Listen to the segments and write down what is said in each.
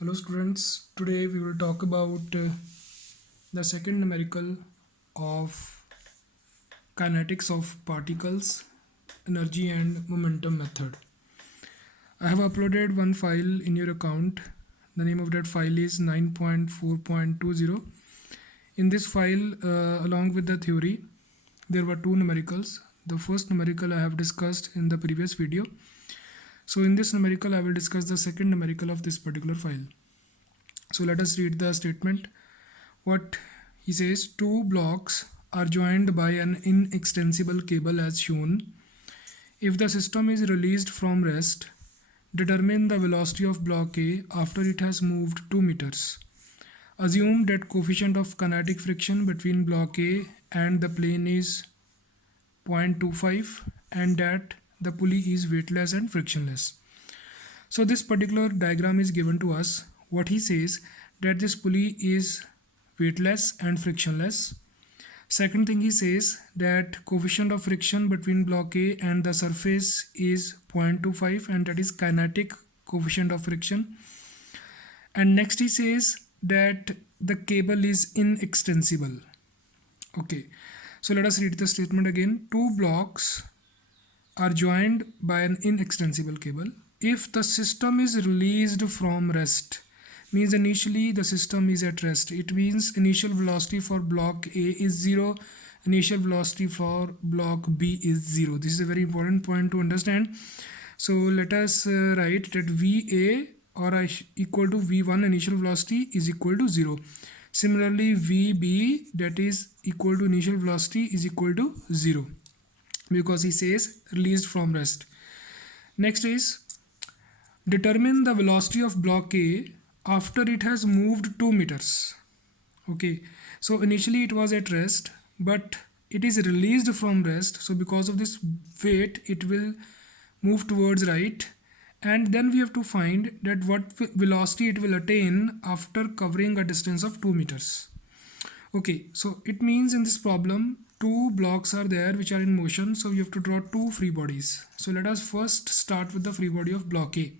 Hello students, today we will talk about the second numerical of kinetics of particles, energy and momentum method. I have uploaded one file in your account. The name of that file is 9.4.20. In this file, along with the theory, there were two numericals. The first numerical I have discussed in the previous video. So in this numerical, I will discuss the second numerical of this particular file. So let us read the statement. What he says, two blocks are joined by an inextensible cable as shown. If the system is released from rest, determine the velocity of block A after it has moved 2 meters. Assume that coefficient of kinetic friction between block A and the plane is 0.25 and that the pulley is weightless and frictionless. So this particular diagram is given to us. What he says that this pulley is weightless and frictionless. Second thing he says that coefficient of friction between block A and the surface is 0.25 and that is kinetic coefficient of friction. And next he says that the cable is inextensible. Okay, so let us read the statement again. Two blocks are joined by an inextensible cable. If the system is released from rest, means initially the system is at rest. It means initial velocity for block A is 0, initial velocity for block B is 0. This is a very important point to understand. So let us write that VA or equal to V1 initial velocity is equal to 0. Similarly, VB, that is equal to initial velocity, is equal to 0 because he says released from rest. Next is determine the velocity of block A after it has moved 2 meters. Okay, so initially it was at rest, but it is released from rest. So because of this weight, it will move towards right. And then we have to find that what velocity it will attain after covering a distance of 2 meters. Okay, so it means in this problem, two blocks are there which are in motion. So we have to draw two free bodies. So let us first start with the free body of block A.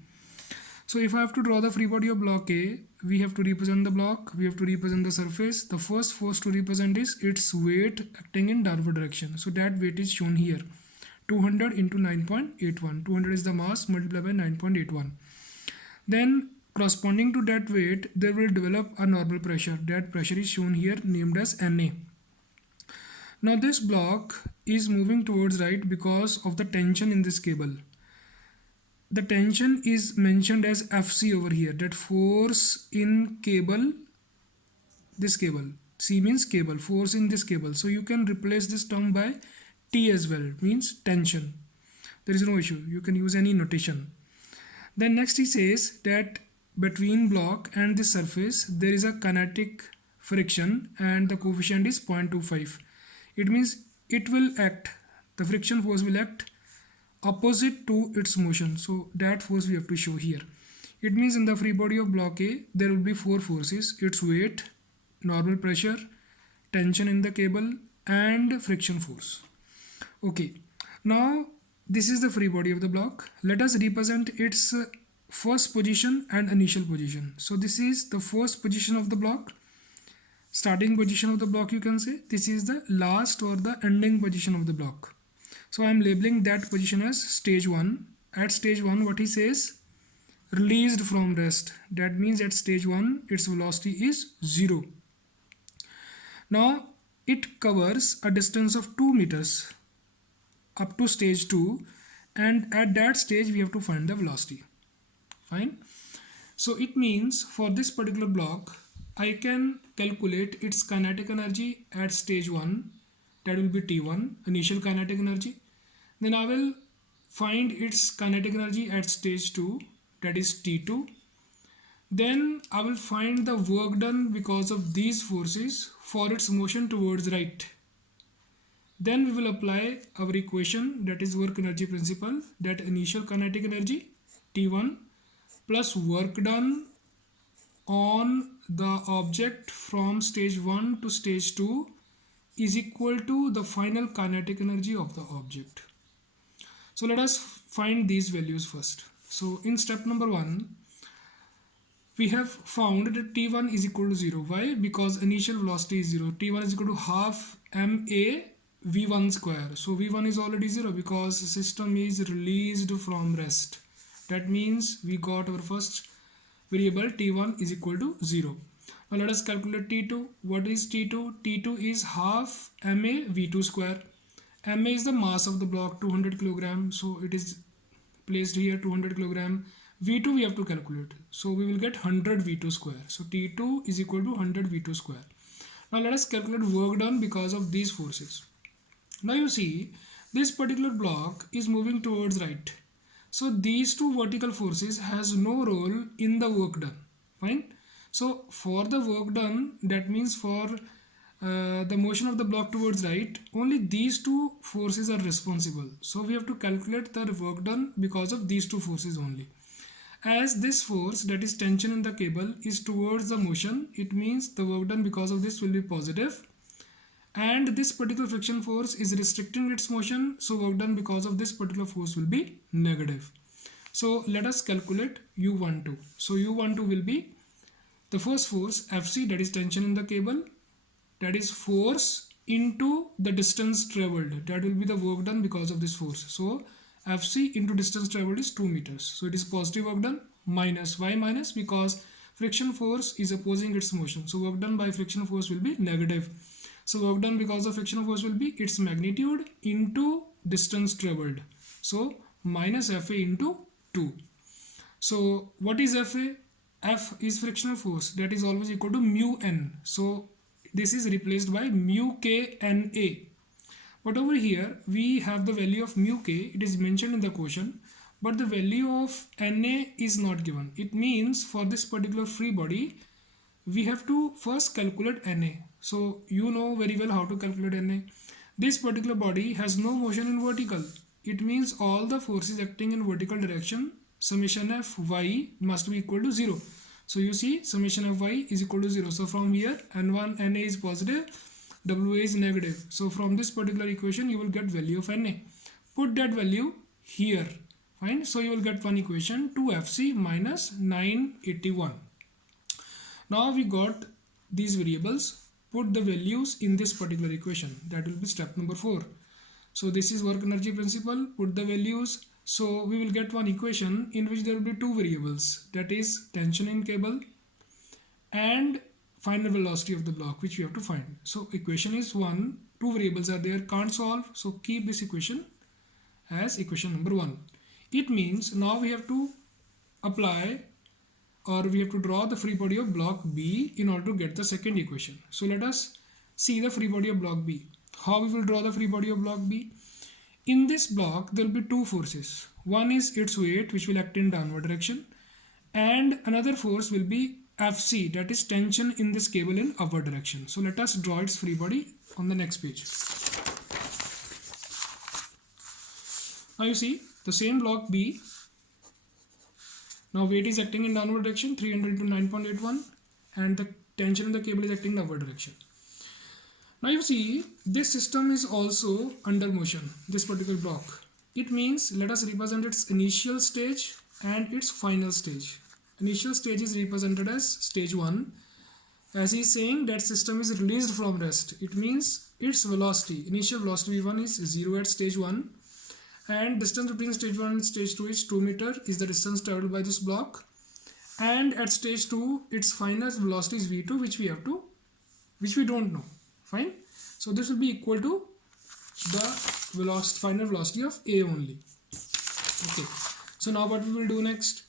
So if I have to draw the free body of block A, we have to represent the block, we have to represent the surface. The first force to represent is its weight acting in downward direction. So that weight is shown here. 200 into 9.81. 200 is the mass multiplied by 9.81. Then corresponding to that weight, there will develop a normal pressure. That pressure is shown here named as Na. Now this block is moving towards right because of the tension in this cable. The tension is mentioned as Fc over here, that force in cable, this cable. C means cable, force in this cable. So you can replace this term by T as well, it means tension. There is no issue, you can use any notation. Then next he says that between block and this surface, there is a kinetic friction and the coefficient is 0.25. It means it will act, the friction force will act opposite to its motion. So that force we have to show here. It means in the free body of block A, there will be four forces: its weight, normal pressure, tension in the cable and friction force. Okay, now this is the free body of the block. Let us represent its first position and initial position. So this is the first position of the block, starting position of the block you can say. This is the last or the ending position of the block. So I am labeling that position as stage 1. At stage 1, what he says, released from rest. That means at stage 1, its velocity is 0. Now it covers a distance of 2 meters up to stage 2, and at that stage we have to find the velocity. Fine. So it means for this particular block, I can calculate its kinetic energy at stage 1. That will be T1, initial kinetic energy. Then I will find its kinetic energy at stage 2, that is T2. Then I will find the work done because of these forces for its motion towards right. Then we will apply our equation, that is work energy principle, that initial kinetic energy T1 plus work done on the object from stage 1 to stage 2 is equal to the final kinetic energy of the object. So let us find these values first. So in step number 1, we have found that T1 is equal to 0. Why? Because initial velocity is 0. T1 is equal to half ma v1 square. So v1 is already 0 because the system is released from rest. That means we got our first variable T1 is equal to 0. Now let us calculate T2. What is T2? T2 is half ma v2 square. Ma is the mass of the block, 200 kilogram. So it is placed here, 200 kilogram. V2 we have to calculate. So we will get 100 V2 square. So T2 is equal to 100 V2 square. Now let us calculate work done because of these forces. Now you see this particular block is moving towards right. So these two vertical forces has no role in the work done. Fine. So for the work done, that means for the motion of the block towards right, only these two forces are responsible. So we have to calculate the work done because of these two forces only. As this force, that is tension in the cable, is towards the motion, it means the work done because of this will be positive. And this particular friction force is restricting its motion, so work done because of this particular force will be negative. So let us calculate U12. So U12 will be the first force Fc, that is tension in the cable, that is force into the distance traveled, that will be the work done because of this force. So Fc into distance traveled is 2 meters. So it is positive work done. Minus. Why minus? Because friction force is opposing its motion. So work done by friction force will be negative. So work done because of friction force will be its magnitude into distance traveled. So minus Fa into 2. So what is Fa? F is frictional force, that is always equal to mu n. So this is replaced by mu k n a. But over here we have the value of mu k, it is mentioned in the question, but the value of Na is not given. It means for this particular free body we have to first calculate Na. So you know very well how to calculate Na. This particular body has no motion in vertical. It means all the forces acting in vertical direction, summation of y must be equal to 0. So you see summation of y is equal to 0. So from here N1 Na is positive, Wa is negative. So from this particular equation you will get value of Na. Put that value here. Fine. So you will get one equation, 2Fc minus 981. Now we got these variables. Put the values in this particular equation. That will be step number 4. So this is work energy principle. Put the values. So we will get one equation in which there will be two variables. That is tension in cable and final velocity of the block, which we have to find. So equation is 1. Two variables are there. Can't solve. So keep this equation as equation number 1. It means now we have to apply, or we have to draw the free body of block B in order to get the second equation. So let us see the free body of block B. How we will draw the free body of block B? In this block there will be two forces. One is its weight, which will act in downward direction, and another force will be Fc, that is tension in this cable in upward direction. So let us draw its free body on the next page. Now you see the same block B. Now weight is acting in downward direction, 300 into 9.81, and the tension in the cable is acting in upward direction. Now you see this system is also under motion, this particular block. It means let us represent its initial stage and its final stage. Initial stage is represented as stage 1. As he is saying that system is released from rest. It means its velocity, initial velocity v1 is 0 at stage 1. And distance between stage 1 and stage 2 is 2 meter, is the distance traveled by this block. And at stage 2 its final velocity is v2, which we don't know. Fine. So this will be equal to the final velocity of A only. Okay. So now what we will do next?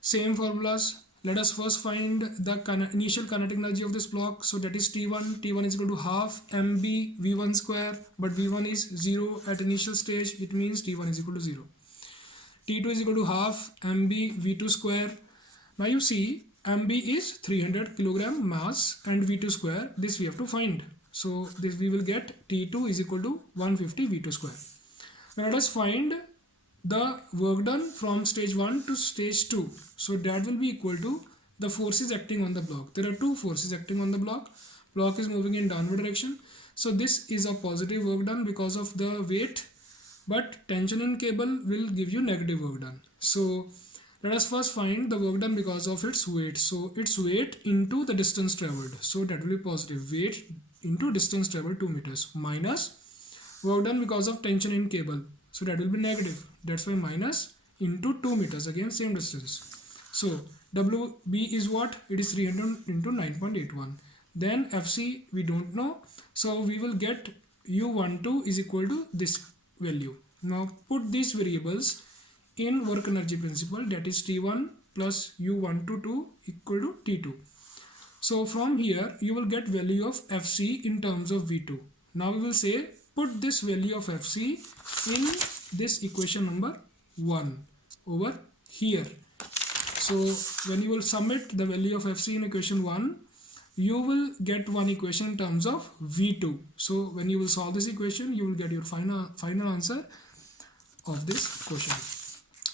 Same formulas. Let us first find the initial kinetic energy of this block. So that is T1. T1 is equal to half mb v1 square, but v1 is 0 at initial stage. It means T1 is equal to 0. T2 is equal to half mb v2 square. Now you see mb is 300 kilogram mass and v2 square. This we have to find. So this we will get T2 is equal to 150 v2 square. Now let us find the work done from stage 1 to stage 2. So that will be equal to the forces acting on the block. There are two forces acting on the block. Block is moving in downward direction. So this is a positive work done because of the weight, but tension in cable will give you negative work done. So Let us first find the work done because of its weight. So its weight into the distance traveled. So that will be positive. Weight into distance traveled 2 meters minus work done because of tension in cable. So that will be negative. That's why minus into 2 meters. Again same distance. So WB is what? It is 300 into 9.81. Then FC we don't know. So we will get U12 is equal to this value. Now put these variables in work energy principle, that is T1 plus U122 equal to T2. So from here you will get value of Fc in terms of V2. Now we will say put this value of Fc in this equation number 1 over here. So when you will submit the value of Fc in equation 1, you will get one equation in terms of V2. So when you will solve this equation, you will get your final answer of this question.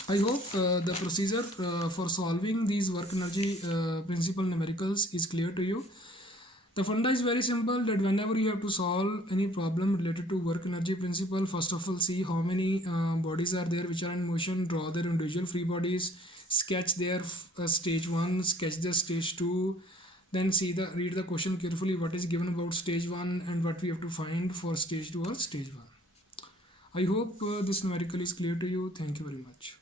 I hope the procedure for solving these work energy principle numericals is clear to you. The funda is very simple, that whenever you have to solve any problem related to work energy principle, first of all see how many bodies are there which are in motion, draw their individual free bodies, sketch their stage 1, sketch their stage 2, then read the question carefully, what is given about stage 1 and what we have to find for stage 2 or stage 1. I hope this numerical is clear to you. Thank you very much.